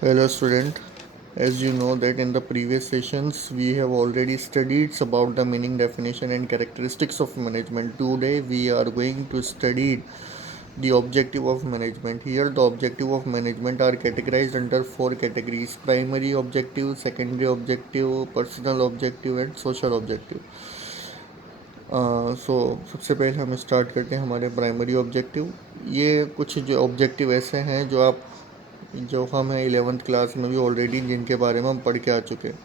Hello student, as you know that in the previous sessions we have already studied about the meaning, definition and characteristics of management. Today we are going to study the objective of management. Here the objective of management are categorized under four categories: primary objective, secondary objective, personal objective and social objective. सबसे पहले हम start करते हैं हमारे primary objective. ये कुछ जो objective ऐसे हैं जो हम हैं 11th क्लास में भी ऑलरेडी जिनके बारे में हम पढ़ के आ चुके हैं।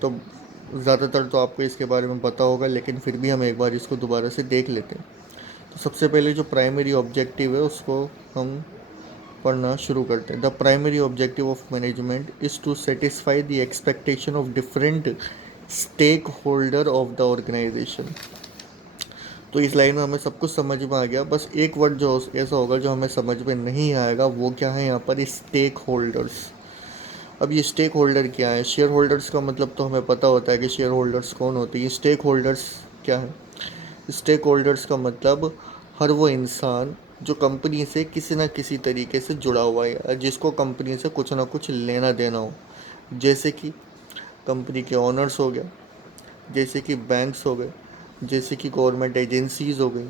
तो ज़्यादातर तो आपको इसके बारे में पता होगा, लेकिन फिर भी हम एक बार इसको दोबारा से देख लेते हैं। तो सबसे पहले जो प्राइमरी ऑब्जेक्टिव है उसको हम पढ़ना शुरू करते हैं। The primary objective of management is to satisfy the expectation of different stake holder of the organisation. तो इस लाइन में हमें सब कुछ समझ में आ गया। बस एक वर्ड जो ऐसा होगा जो हमें समझ में नहीं आएगा, वो क्या है यहाँ पर, स्टेक होल्डर्स। अब ये स्टेक होल्डर क्या है? शेयर होल्डर्स का मतलब तो हमें पता होता है कि शेयर होल्डर्स कौन होते हैं। स्टेक होल्डर्स क्या है? स्टेक होल्डर्स का मतलब हर वो इंसान जो कंपनी से किसी ना किसी तरीके से जुड़ा हुआ है, जिसको कंपनी से कुछ ना कुछ लेना देना हो। जैसे कि कंपनी के ओनर्स हो गया, जैसे कि बैंक्स हो गए, जैसे कि गवर्नमेंट एजेंसीज़ हो गई।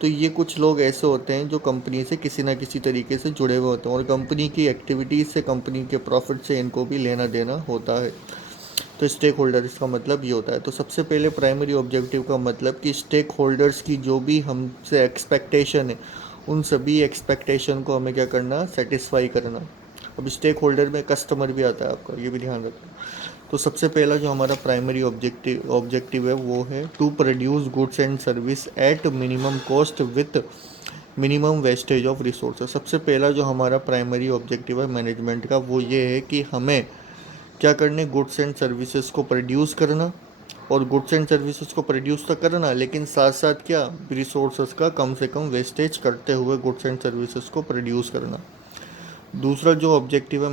तो ये कुछ लोग ऐसे होते हैं जो कंपनी से किसी ना किसी तरीके से जुड़े हुए होते हैं और कंपनी की एक्टिविटीज़ से, कंपनी के प्रॉफिट से इनको भी लेना देना होता है। तो स्टेक होल्डर इसका मतलब ये होता है। तो सबसे पहले प्राइमरी ऑब्जेक्टिव का मतलब कि स्टेक होल्डर्स की जो भी हमसे एक्सपेक्टेशन है, उन सभी एक्सपेक्टेशन को हमें क्या करना, सेटिस्फाई करना। अब स्टेक होल्डर में कस्टमर भी आता है आपका, ये भी ध्यान रखना। तो सबसे पहला जो हमारा प्राइमरी ऑब्जेक्टिव है वो है to produce goods and service at minimum cost with minimum wastage of resources. सबसे पहला जो हमारा प्राइमरी ऑब्जेक्टिव है मैनेजमेंट का, वो ये है कि हमें क्या करने, गुड्स एंड सर्विसेज को प्रोड्यूस करना। और गुड्स एंड सर्विसेज को प्रोड्यूस तो करना, लेकिन साथ साथ क्या, रिसोर्सेज का कम से कम वेस्टेज करते हुए गुड्स एंड सर्विसेज को प्रोड्यूस करना। दूसरा जो ऑब्जेक्टिव है